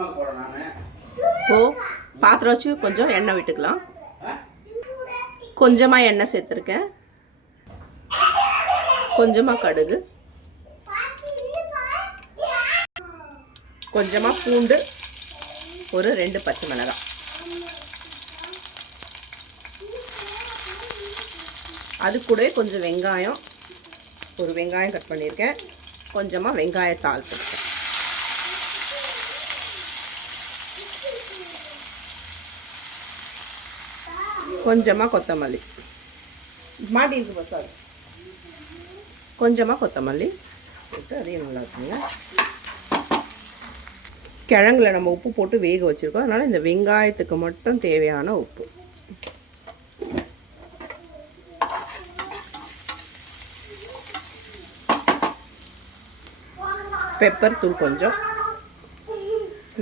இப்போது பாத்திரம் வச்சு கொஞ்சம் எண்ணெய் விட்டுக்கலாம். கொஞ்சமாக எண்ணெய் சேர்த்துருக்கேன். கொஞ்சமாக கடுகு, கொஞ்சமாக பூண்டு, ஒரு 2 பச்சை மிளகாய், அது கூடவே கொஞ்சம் வெங்காயம், ஒரு வெங்காயம் கட் பண்ணியிருக்கேன். கொஞ்சமாக வெங்காயத்தாள் போட்டுருக்கேன். கொஞ்சமாக கொத்தமல்லி, மாட்டி இருக்கு பசாரு, கொஞ்சமாக கொத்தமல்லி போட்டு அதையும் நல்லா இருக்குங்க. கிழங்குல நம்ம உப்பு போட்டு வேக வச்சுருக்கோம். அதனால் இந்த வெங்காயத்துக்கு மட்டும் தேவையான உப்பு. பெப்பர் தூள் கொஞ்சம்,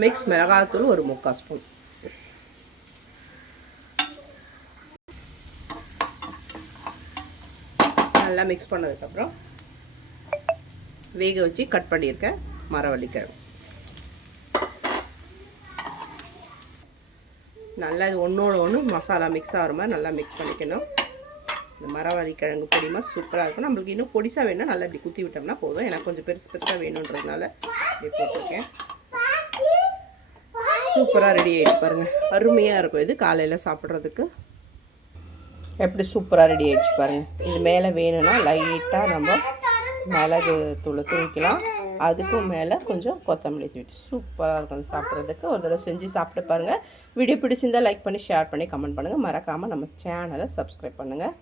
மிக்ஸ் மிளகாய்த்தூள் ஒரு 3/4 ஸ்பூன். நல்லா மிக்ஸ் பண்ணதுக்கப்புறம் வேக வச்சு கட் பண்ணியிருக்கேன் மரவள்ளி கிழங்கு. நல்லா இது ஒன்றோட ஒன்று மசாலா மிக்ஸ் ஆகிற மாதிரி நல்லா மிக்ஸ் பண்ணிக்கணும். இந்த மரவள்ளி கிழங்கு பொடிமா சூப்பராக இருக்கும். நம்மளுக்கு இன்னும் பொடிசாக வேணும்னா நல்லா இப்படி குத்தி விட்டோம்னா போதும். எனக்கு கொஞ்சம் பெருசாக வேணுன்றதுனால இப்படி போட்டிருக்கேன். சூப்பராக ரெடி ஆகிடுச்சு பாருங்கள். அருமையாக இருக்கும். இது காலையில் சாப்பிட்றதுக்கு எப்படி சூப்பராக ரெடி ஆகிடுச்சு பாருங்கள். இது மேலே வேணும்னா லைட்டாக நம்ம மிளகு தூளை தூக்கிக்கலாம். அதுக்கும் மேலே கொஞ்சம் கொத்தமல்லி தூக்கி சூப்பராக இருக்கும் சாப்பிட்றதுக்கு. ஒரு தடவை செஞ்சு சாப்பிட்டு பாருங்கள். வீடியோ பிடிச்சிருந்தால் லைக் பண்ணி ஷேர் பண்ணி கமெண்ட் பண்ணுங்கள். மறக்காமல் நம்ம சேனலை சப்ஸ்கிரைப் பண்ணுங்கள்.